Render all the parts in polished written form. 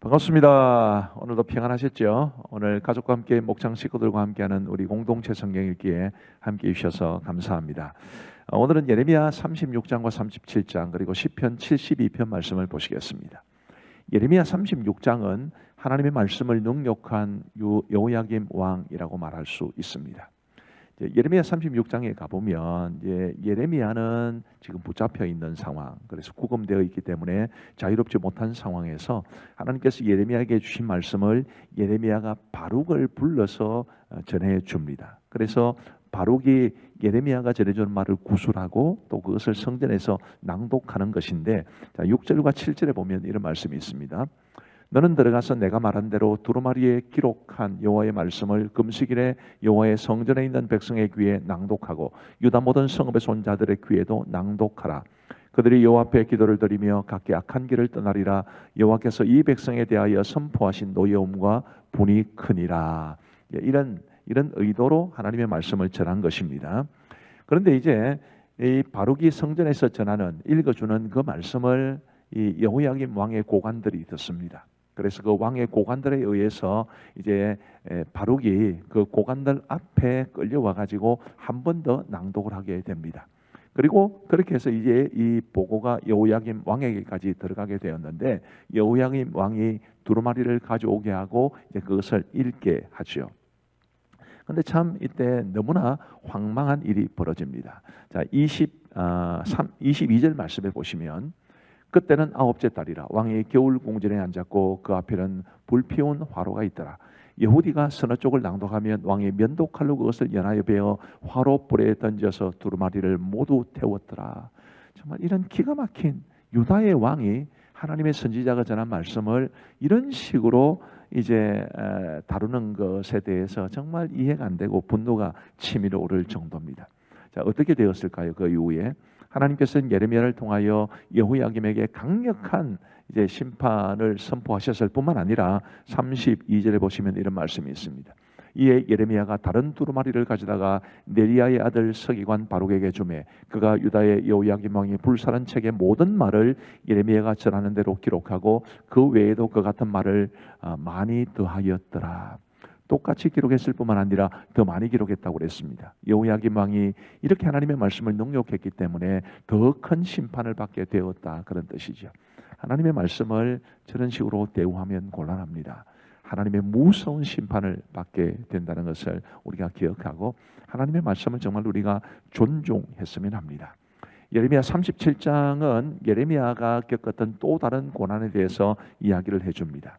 반갑습니다. 오늘도 평안하셨죠? 오늘 가족과 함께 목장 식구들과 함께하는 우리 공동체 성경 읽기에 함께해 주셔서 감사합니다. 오늘은 예레미야 36장과 37장 그리고 시편 72편 말씀을 보시겠습니다. 예레미야 36장은 하나님의 말씀을 능력한 여호야김 왕이라고 말할 수 있습니다. 예레미야 36장에 가보면 예레미야는 지금 붙잡혀 있는 상황, 그래서 구금되어 있기 때문에 자유롭지 못한 상황에서 하나님께서 예레미야에게 주신 말씀을 예레미야가 바룩을 불러서 전해 줍니다. 그래서 바룩이 예레미야가 전해주는 말을 구술하고 또 그것을 성전에서 낭독하는 것인데, 6절과 7절에 보면 이런 말씀이 있습니다. 너는 들어가서 내가 말한 대로 두루마리에 기록한 여호와의 말씀을 금식일에 여호와의 성전에 있는 백성의 귀에 낭독하고 유다 모든 성읍에서 온 자들의 귀에도 낭독하라. 그들이 여호와 앞에 기도를 드리며 각기 악한 길을 떠나리라. 여호와께서 이 백성에 대하여 선포하신 노여움과 분이 크니라. 이런 의도로 하나님의 말씀을 전한 것입니다. 그런데 이제 이 바룩이 성전에서 전하는, 읽어주는 그 말씀을 이 여호야김 왕의 고관들이 듣습니다. 그래서 그 왕의 고관들에 의해서 이제 바룩이 그 고관들 앞에 끌려와 가지고 한 번 더 낭독을 하게 됩니다. 그리고 그렇게 해서 이제 이 보고가 여호야김 왕에게까지 들어가게 되었는데, 여호야김 왕이 두루마리를 가져오게 하고 이제 그것을 읽게 하죠. 근데 참 이때 너무나 황망한 일이 벌어집니다. 자, 22절 말씀에 보시면, 그때는 아홉째 달이라 왕이 겨울 궁전에 앉았고 그 앞에는 불피운 화로가 있더라. 여후디가 서너 쪽을 낭독하면 왕이 면도칼로 그것을 연하여 베어 화로불에 던져서 두루마리를 모두 태웠더라. 정말 이런 기가 막힌 유다의 왕이 하나님의 선지자가 전한 말씀을 이런 식으로 이제 다루는 것에 대해서 정말 이해가 안 되고 분노가 치밀어 오를 정도입니다. 자, 어떻게 되었을까요? 그 이후에 하나님께서는 예레미야를 통하여 여호야김에게 강력한 이제 심판을 선포하셨을 뿐만 아니라 32절에 보시면 이런 말씀이 있습니다. 이에 예레미야가 다른 두루마리를 가져다가 네리야의 아들 서기관 바룩에게 주매 그가 유다의 여호야김 왕이 불사른 책의 모든 말을 예레미야가 전하는 대로 기록하고 그 외에도 그 같은 말을 많이 더하였더라. 똑같이 기록했을 뿐만 아니라 더 많이 기록했다고 그랬습니다. 여호야김 왕이 이렇게 하나님의 말씀을 능욕했기 때문에 더 큰 심판을 받게 되었다, 그런 뜻이죠. 하나님의 말씀을 저런 식으로 대우하면 곤란합니다. 하나님의 무서운 심판을 받게 된다는 것을 우리가 기억하고 하나님의 말씀을 정말 우리가 존중했으면 합니다. 예레미야 37장은 예레미야가 겪었던 또 다른 고난에 대해서 이야기를 해줍니다.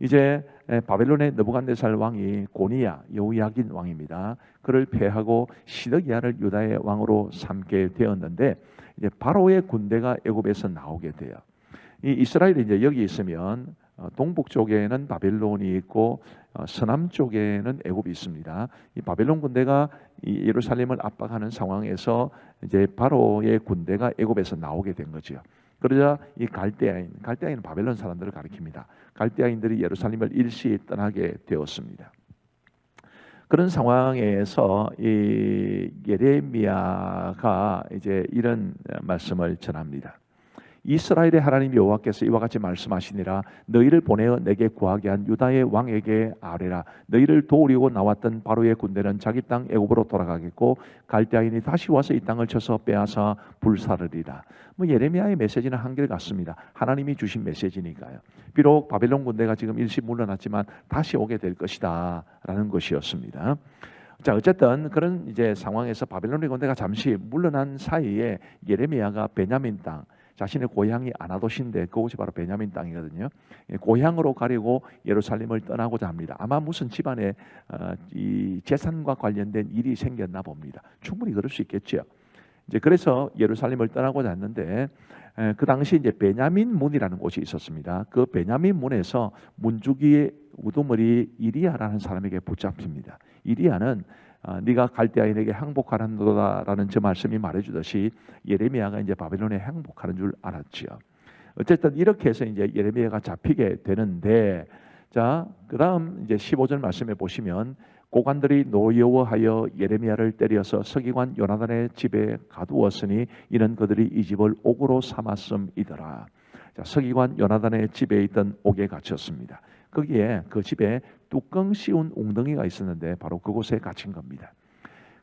이제 바벨론의 느부갓네살 왕이 고니야, 여호야긴 왕입니다. 그를 패하고 시드기야를 유다의 왕으로 삼게 되었는데, 이제 바로의 군대가 애굽에서 나오게 돼요. 이 이스라엘이 이제 여기 있으면 동북 쪽에는 바벨론이 있고 서남 쪽에는 애굽이 있습니다. 이 바벨론 군대가 이 예루살렘을 압박하는 상황에서 이제 바로의 군대가 애굽에서 나오게 된 거죠. 그러자 이 갈대아인은 바벨론 사람들을 가리킵니다. 갈대아인들이 예루살렘을 일시에 떠나게 되었습니다. 그런 상황에서 이 예레미야가 이제 이런 말씀을 전합니다. 이스라엘의 하나님 여호와께서 이와 같이 말씀하시니라. 너희를 보내어 내게 구하게 한 유다의 왕에게 아뢰라. 너희를 도우려고 나왔던 바로의 군대는 자기 땅 애굽으로 돌아가겠고 갈대아인이 다시 와서 이 땅을 쳐서 빼앗아 불사르리라. 예레미야의 메시지는 한결같습니다. 하나님이 주신 메시지니까요. 비록 바벨론 군대가 지금 일시 물러났지만 다시 오게 될 것이다 라는 것이었습니다. 자, 어쨌든 그런 이제 상황에서 바벨론의 군대가 잠시 물러난 사이에 예레미야가 베냐민 땅, 자신의 고향이 아나돗인데 그곳이 바로 베냐민 땅이거든요. 고향으로 가려고 예루살렘을 떠나고자 합니다. 아마 무슨 집안에 이 재산과 관련된 일이 생겼나 봅니다. 충분히 그럴 수 있겠죠. 이제 그래서 예루살렘을 떠나고자 했는데 그 당시 이제 베냐민 문이라는 곳이 있었습니다. 그 베냐민 문에서 문주기의 우두머리 이리야라는 사람에게 붙잡힙니다. 이리야는 네가 갈대아인에게 항복하란도다라는 저 말씀이 말해주듯이 예레미야가 이제 바벨론에 항복하는 줄 알았지요. 어쨌든 이렇게 해서 이제 예레미야가 잡히게 되는데, 자, 그다음 이제 15절 말씀에 보시면 고관들이 노여워하여 예레미야를 때려서 서기관 요나단의 집에 가두었으니 이는 그들이 이 집을 옥으로 삼았음이더라. 자, 서기관 요나단의 집에 있던 옥에 갇혔습니다. 거기에 그 집에 뚜껑 씌운 웅덩이가 있었는데 바로 그곳에 갇힌 겁니다.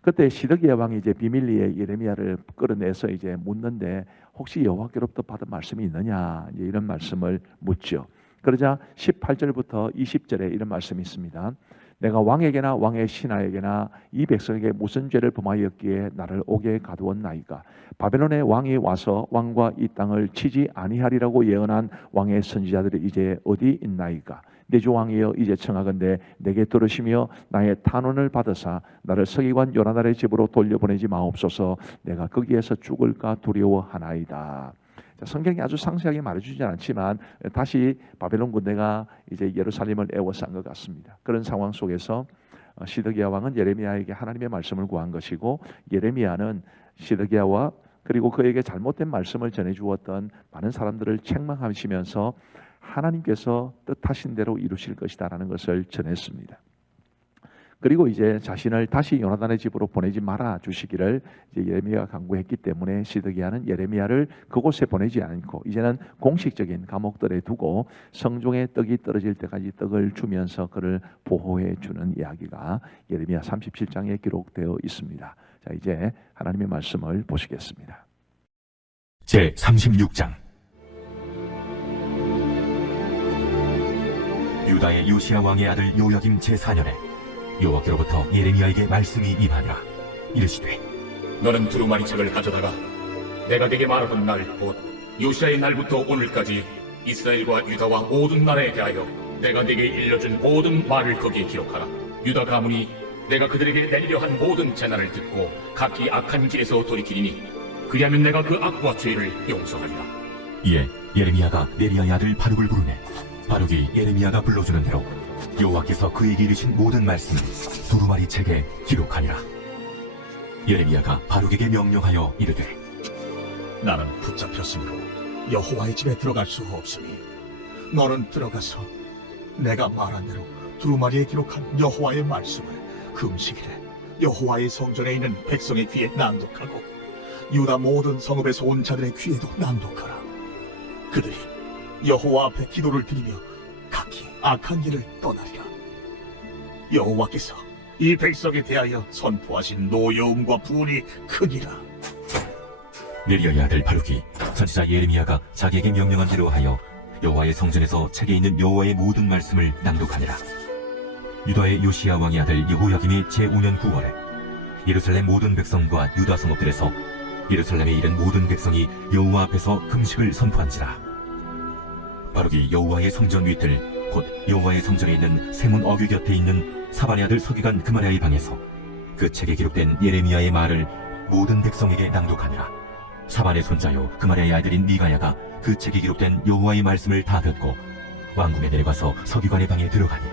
그때 시드기야 왕이 이제 비밀리에 예레미야를 끌어내서 이제 묻는데 혹시 여호와께로부터 받은 말씀이 있느냐 이제 이런 말씀을 묻죠. 그러자 18절부터 20절에 이런 말씀이 있습니다. 내가 왕에게나 왕의 신하에게나 이 백성에게 무슨 죄를 범하였기에 나를 옥에 가두었나이까. 바벨론의 왕이 와서 왕과 이 땅을 치지 아니하리라고 예언한 왕의 선지자들이 이제 어디 있나이까. 내 주 왕이여 이제 청하건대 내게 들으시며 나의 탄원을 받으사 나를 서기관 요나단의 집으로 돌려보내지 마옵소서. 내가 거기에서 죽을까 두려워하나이다. 자, 성경이 아주 상세하게 말해주지 않지만 다시 바벨론 군대가 이제 예루살렘을 에워싼 것 같습니다. 그런 상황 속에서 시드기야 왕은 예레미야에게 하나님의 말씀을 구한 것이고, 예레미야는 시드기야와 그리고 그에게 잘못된 말씀을 전해주었던 많은 사람들을 책망하시면서 하나님께서 뜻하신 대로 이루실 것이다라는 것을 전했습니다. 그리고 이제 자신을 다시 요나단의 집으로 보내지 말아 주시기를 이제 예레미야가 간구했기 때문에 시드기야는 예레미야를 그곳에 보내지 않고 이제는 공식적인 감옥들에 두고 성중에 떡이 떨어질 때까지 떡을 주면서 그를 보호해 주는 이야기가 예레미야 37장에 기록되어 있습니다. 자, 이제 하나님의 말씀을 보시겠습니다. 제 36장. 유다의 요시야 왕의 아들 요야김 제4년에 여호와께로부터 예레미야에게 말씀이 임하니라. 이르시되 너는 두루마리 책을 가져다가 내가 네게 말하던 날 곧 요시야의 날부터 오늘까지 이스라엘과 유다와 모든 나라에 대하여 내가 네게 일러준 모든 말을 거기에 기록하라. 유다 가문이 내가 그들에게 내리려 한 모든 재난을 듣고 각기 악한 길에서 돌이키리니 그리하면 내가 그 악과 죄를 용서하리라. 이에 예레미야가 네리야의 아들 바룩을 부르매 바룩이 예레미야가 불러주는 대로 여호와께서 그에게 이르신 모든 말씀을 두루마리 책에 기록하니라. 예레미야가 바룩에게 명령하여 이르되 나는 붙잡혔으므로 여호와의 집에 들어갈 수 없으니 너는 들어가서 내가 말한 대로 두루마리에 기록한 여호와의 말씀을 금식일에 여호와의 성전에 있는 백성의 귀에 낭독하고 유다 모든 성읍에서 온 자들의 귀에도 낭독하라. 그들이 여호와 앞에 기도를 드리며 각기 악한 길을 떠나리라. 여호와께서 이 백성에 대하여 선포하신 노여움과 분이 크니라. 네리야의 아들 바룩이 선지자 예레미야가 자기에게 명령한 대로 하여 여호와의 성전에서 책에 있는 여호와의 모든 말씀을 낭독하니라. 유다의 요시야 왕의 아들 여호야김이 제5년 9월에 예루살렘 모든 백성과 유다 성읍들에서 예루살렘에 이른 모든 백성이 여호와 앞에서 금식을 선포한지라. 바룩이 여호와의 성전 윗들 곧 여호와의 성전에 있는 세문 어귀 곁에 있는 사반의 아들 서기관 그마랴의 방에서 그 책에 기록된 예레미야의 말을 모든 백성에게 낭독하니라. 사반의 손자요 그마랴의 아들인 미가야가 그 책에 기록된 여호와의 말씀을 다 듣고 왕궁에 내려가서 서기관의 방에 들어가니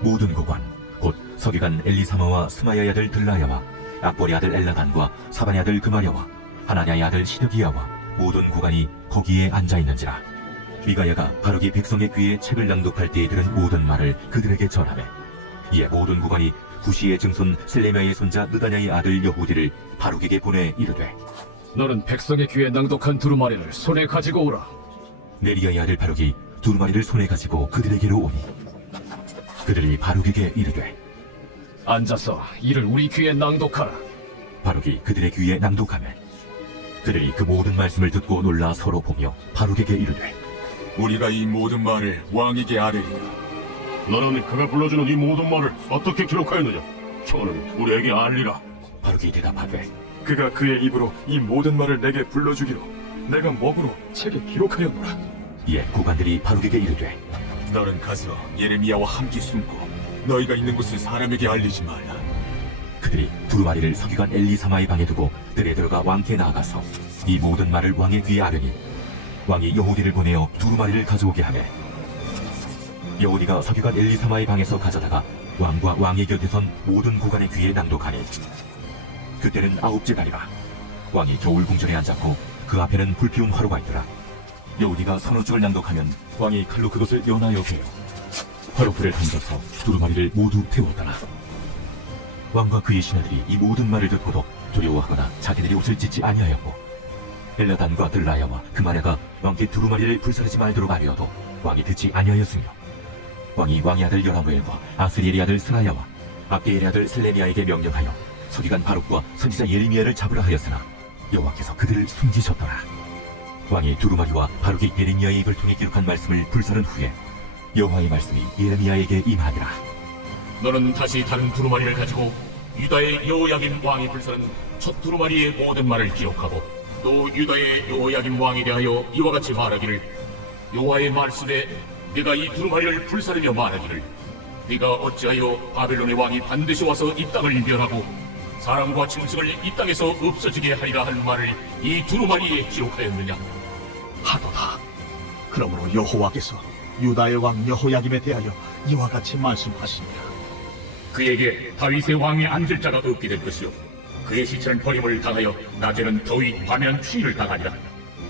모든 고관 곧 서기관 엘리사마와 스마야의 아들 들라야와 악보리 아들 엘라단과 사반의 아들 그마랴와 하나냐의 아들 시드기야와 모든 고관이 거기에 앉아있는지라. 미가야가 바룩이 백성의 귀에 책을 낭독할 때에 들은 모든 말을 그들에게 전하매 이에 모든 고관이 구시의 증손 셀레미야의 손자 느다냐의 아들 여후디를 바룩에게 보내 이르되 너는 백성의 귀에 낭독한 두루마리를 손에 가지고 오라. 네리야의 아들 바룩이 두루마리를 손에 가지고 그들에게로 오니 그들이 바룩에게 이르되 앉아서 이를 우리 귀에 낭독하라. 바룩이 그들의 귀에 낭독하매 그들이 그 모든 말씀을 듣고 놀라 서로 보며 바룩에게 이르되 우리가 이 모든 말을 왕에게 아뢰리라. 너는 그가 불러주는 이 모든 말을 어떻게 기록하였느냐? 청하노니 우리에게 알리라. 바룩이 대답하되 그가 그의 입으로 이 모든 말을 내게 불러주기로 내가 먹으로 책에 기록하였노라. 이에 고관들이 바룩에게 이르되 너는 가서 예레미야와 함께 숨고 너희가 있는 곳을 사람에게 알리지 말라. 그들이 두루마리를 서기관 엘리사마의 방에 두고 들에 들어가 왕께 나아가서 이 모든 말을 왕의 귀에 아뢰니 왕이 여호디를 보내어 두루마리를 가져오게 하매 여호디가 서기관 엘리사마의 방에서 가져다가 왕과 왕의 곁에 선 모든 고관의 귀에 낭독하니 그때는 9째 달이라. 왕이 겨울 궁전에 앉았고 그 앞에는 불피운 화로가 있더라. 여호디가 서너 쪽을 낭독하면 왕이 칼로 그것을 연하여 베어 화로불에 던져서 두루마리를 모두 태웠더라. 왕과 그의 신하들이 이 모든 말을 듣고도 두려워하거나 자기들이 옷을 찢지 아니하였고 엘라단과 들라야와 그 마녀가 왕께 두루마리를 불사르지 말도록 하려도 왕이 듣지 아니하였으며 왕이 왕의 아들 여라무엘과 아스리엘의 아들 스라야와 압디엘의 아들 셀레미야에게 명령하여 서기관 바룩과 선지자 예레미야를 잡으라 하였으나 여호와께서 그들을 숨기셨더라. 왕이 두루마리와 바룩이 예레미야의 입을 통해 기록한 말씀을 불사른 후에 여호와의 말씀이 예레미야에게 임하니라. 너는 다시 다른 두루마리를 가지고 유다의 여호야김 왕이 불사른 첫 두루마리의 모든 말을 기록하고 또 유다의 여호야김 왕에 대하여 이와 같이 말하기를 여호와의 말씀에 네가 이 두루마리를 불사르며 말하기를 네가 어찌하여 바벨론의 왕이 반드시 와서 이 땅을 멸하고 사람과 짐승을 이 땅에서 없어지게 하리라 할 말을 이 두루마리에 기록하였느냐. 하도다. 그러므로 여호와께서 유다의 왕 여호야김에 대하여 이와 같이 말씀하시니라. 그에게 다윗의 왕에 앉을 자가 없게 될 것이요 그의 시체는 버림을 당하여 낮에는 더위 밤에는 추위를 당하리라.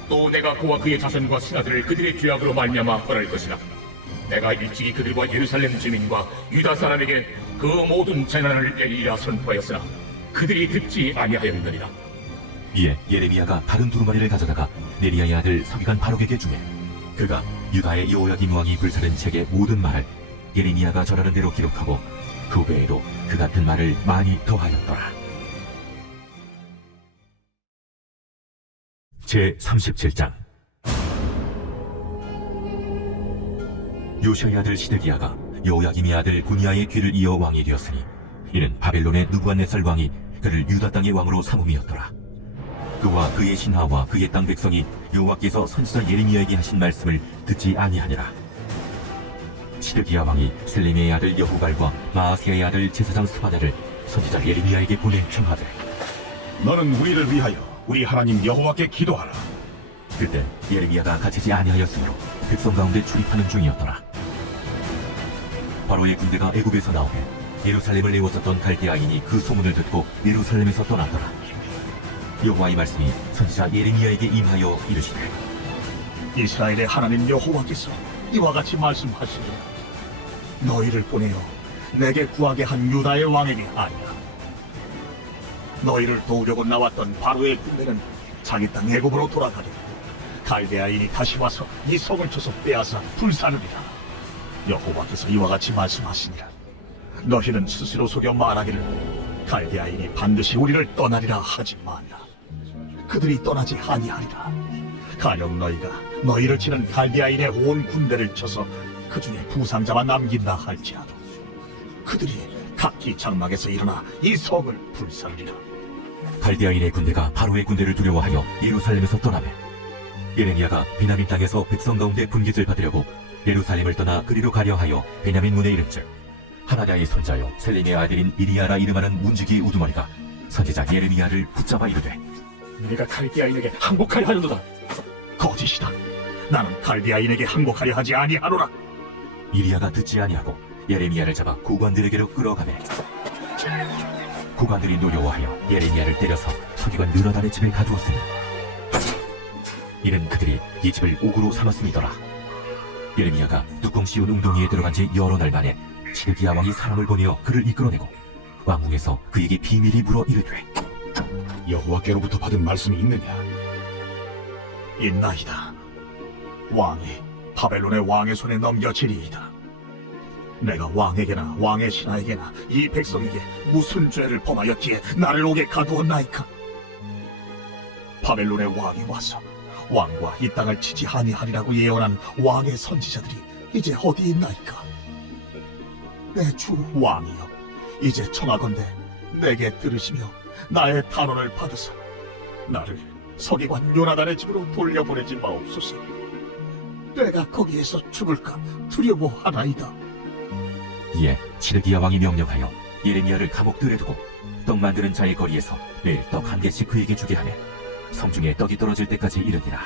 또 내가 그와 그의 자손과 신하들을 그들의 죄악으로 말미암아 벌할 것이라. 내가 일찍이 그들과 예루살렘 주민과 유다 사람에게 그 모든 재난을 내리리라 선포하였으나 그들이 듣지 아니하였느니라. 이에 예레미야가 다른 두루마리를 가져다가 네리야의 아들 서기관 바룩에게 주매 그가 유다의 여호야김 왕이 불사른 책의 모든 말을 예레미야가 전하는 대로 기록하고 그 외에도 그 같은 말을 많이 더하였더라. 제 37장. 요시아의 아들 시드기야가 여호야김의 아들 고니야의 뒤를 이어 왕이 되었으니 이는 바벨론의 느부갓네살 왕이 그를 유다 땅의 왕으로 삼음이었더라. 그와 그의 신하와 그의 땅 백성이 여호와께서 선지자 예레미야에게 하신 말씀을 듣지 아니하니라. 시드기야 왕이 셀레미의 아들 여후갈과 마아스야의 아들 제사장 스바다를 선지자 예레미야에게 보내 청하되 너는 우리를 위하여 우리 하나님 여호와께 기도하라. 그때 예레미야가 갇히지 아니하였으므로 백성 가운데 출입하는 중이었더라. 바로의 군대가 애굽에서 나오매 예루살렘을 내었었던 갈대아인이 그 소문을 듣고 예루살렘에서 떠났더라. 여호와의 말씀이 선지자 예레미야에게 임하여 이르시되 이스라엘의 하나님 여호와께서 이와 같이 말씀하시리라. 너희를 보내어 내게 구하게 한 유다의 왕에게 아니라. 너희를 도우려고 나왔던 바로의 군대는 자기 땅 애굽으로 돌아가리라. 갈대아인이 다시 와서 이 성을 쳐서 빼앗아 불사르리라. 여호와께서 이와 같이 말씀하시니라. 너희는 스스로 속여 말하기를 갈대아인이 반드시 우리를 떠나리라 하지 말라. 그들이 떠나지 아니하리라. 가령 너희가 너희를 치는 갈대아인의 온 군대를 쳐서 그 중에 부상자만 남긴다 할지라도 그들이 각기 장막에서 일어나 이 성을 불사르리라. 갈대아인의 군대가 바로의 군대를 두려워하여 예루살렘에서 떠나매 예레미야가 베냐민 땅에서 백성 가운데 분깃을 받으려고 예루살렘을 떠나 그리로 가려 하여 베냐민 문에 이른즉 하나냐의 손자요 셀레미의 아들인 이리야라 이름하는 문지기의 우두머리가 선지자 예레미야를 붙잡아 이르되 내가 갈대아인에게 항복하려 하는도다. 거짓이다. 나는 갈대아인에게 항복하려 하지 아니하노라. 이리야가 듣지 아니하고 예레미야를 잡아 고관들에게로 끌어가매 고관들이 노여워하여 예레미야를 때려서 서기관 느라단의 집에 가두었으니 이는 그들이 이 집을 옥으로 삼았음이더라. 예레미야가 뚜껑 씌운 웅덩이에 들어간 지 여러 날 만에 시드기야 왕이 사람을 보내어 그를 이끌어내고 왕궁에서 그에게 비밀이 물어 이르되 여호와께로부터 받은 말씀이 있느냐? 있나이다. 왕이 바벨론의 왕의 손에 넘겨지리이다. 내가 왕에게나 왕의 신하에게나 이 백성에게 무슨 죄를 범하였기에 나를 옥에 가두었나이까? 바벨론의 왕이 와서 왕과 이 땅을 치지 아니하리라고 예언한 왕의 선지자들이 이제 어디 있나이까? 내 주 왕이여, 이제 청하건대 내게 들으시며 나의 탄원을 받으사 나를 서기관 요나단의 집으로 돌려보내지 마옵소서. 내가 거기에서 죽을까 두려워하나이다. 이에 시드기야 왕이 명령하여 예레미야를 감옥들에 두고 떡 만드는 자의 거리에서 매일 떡 한 개씩 그에게 주게 하며 성중에 떡이 떨어질 때까지 이르니라.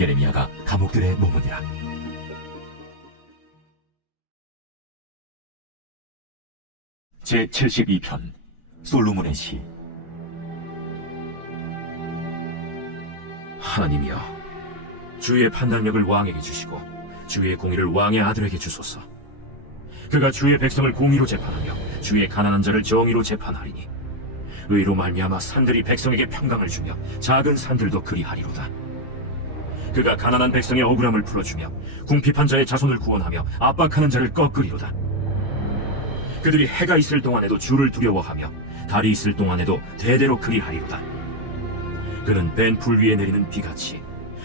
예레미야가 감옥들에 머무니라. 제 72편 솔로몬의 시. 하나님이여, 주의 판단력을 왕에게 주시고 주의 공의를 왕의 아들에게 주소서. 그가 주의 백성을 공의로 재판하며 주의 가난한 자를 정의로 재판하리니 의로 말미암아 산들이 백성에게 평강을 주며 작은 산들도 그리하리로다. 그가 가난한 백성의 억울함을 풀어주며 궁핍한 자의 자손을 구원하며 압박하는 자를 꺾으리로다. 그들이 해가 있을 동안에도 주를 두려워하며 달이 있을 동안에도 대대로 그리하리로다. 그는 벤 풀 위에 내리는 비같이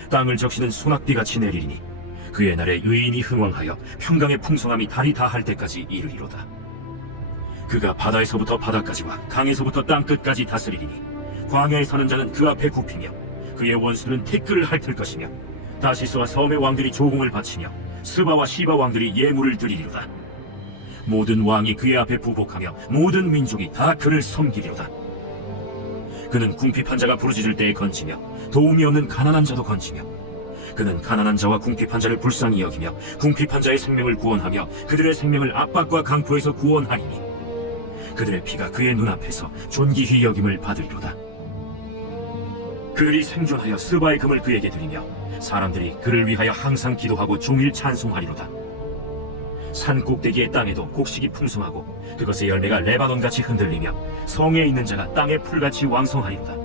땅을 적시는 소낙비같이 내리리니 그의 날에 의인이 흥왕하여 평강의 풍성함이 달이 다할 때까지 이르리로다. 그가 바다에서부터 바다까지와 강에서부터 땅끝까지 다스리리니 광야에 사는 자는 그 앞에 굽히며 그의 원수는 티끌을 핥을 것이며 다시스와 섬의 왕들이 조공을 바치며 스바와 시바 왕들이 예물을 드리리로다. 모든 왕이 그의 앞에 부복하며 모든 민족이 다 그를 섬기리로다. 그는 궁핍한 자가 부르짖을 때에 건지며 도움이 없는 가난한 자도 건지며 그는 가난한 자와 궁핍한 자를 불쌍히 여기며 궁핍한 자의 생명을 구원하며 그들의 생명을 압박과 강포에서 구원하리니 그들의 피가 그의 눈앞에서 존귀히 여김을 받으리로다. 그들이 생존하여 스바의 금을 그에게 드리며 사람들이 그를 위하여 항상 기도하고 종일 찬송하리로다. 산 꼭대기의 땅에도 곡식이 풍성하고 그것의 열매가 레바논같이 흔들리며 성에 있는 자가 땅의 풀같이 왕성하리로다.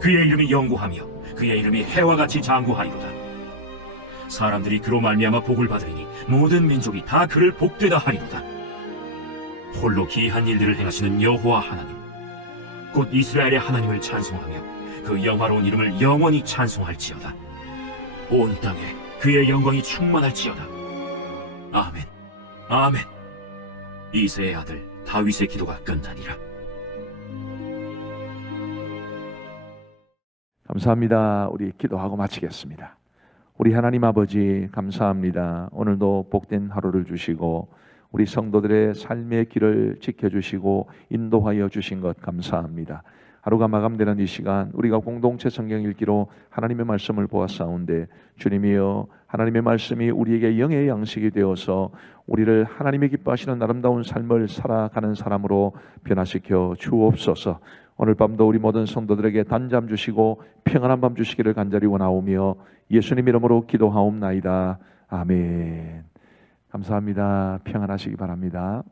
그의 이름이 영구하며 그의 이름이 해와 같이 장구하리로다. 사람들이 그로 말미암아 복을 받으리니 모든 민족이 다 그를 복되다 하리로다. 홀로 기이한 일들을 행하시는 여호와 하나님 곧 이스라엘의 하나님을 찬송하며 그 영화로운 이름을 영원히 찬송할지어다. 온 땅에 그의 영광이 충만할지어다. 아멘. 아멘. 이새의 아들 다윗의 기도가 끝나니라. 감사합니다. 우리 기도하고 마치겠습니다. 우리 하나님 아버지 감사합니다. 오늘도 복된 하루를 주시고 우리 성도들의 삶의 길을 지켜주시고 인도하여 주신 것 감사합니다. 하루가 마감되는 이 시간 우리가 공동체 성경 읽기로 하나님의 말씀을 보았사온데 주님이여 하나님의 말씀이 우리에게 영의 양식이 되어서 우리를 하나님의 기뻐하시는 아름다운 삶을 살아가는 사람으로 변화시켜 주옵소서. 오늘 밤도 우리 모든 성도들에게 단잠 주시고 평안한 밤 주시기를 간절히 원하오며 예수님 이름으로 기도하옵나이다. 아멘. 감사합니다. 평안하시기 바랍니다.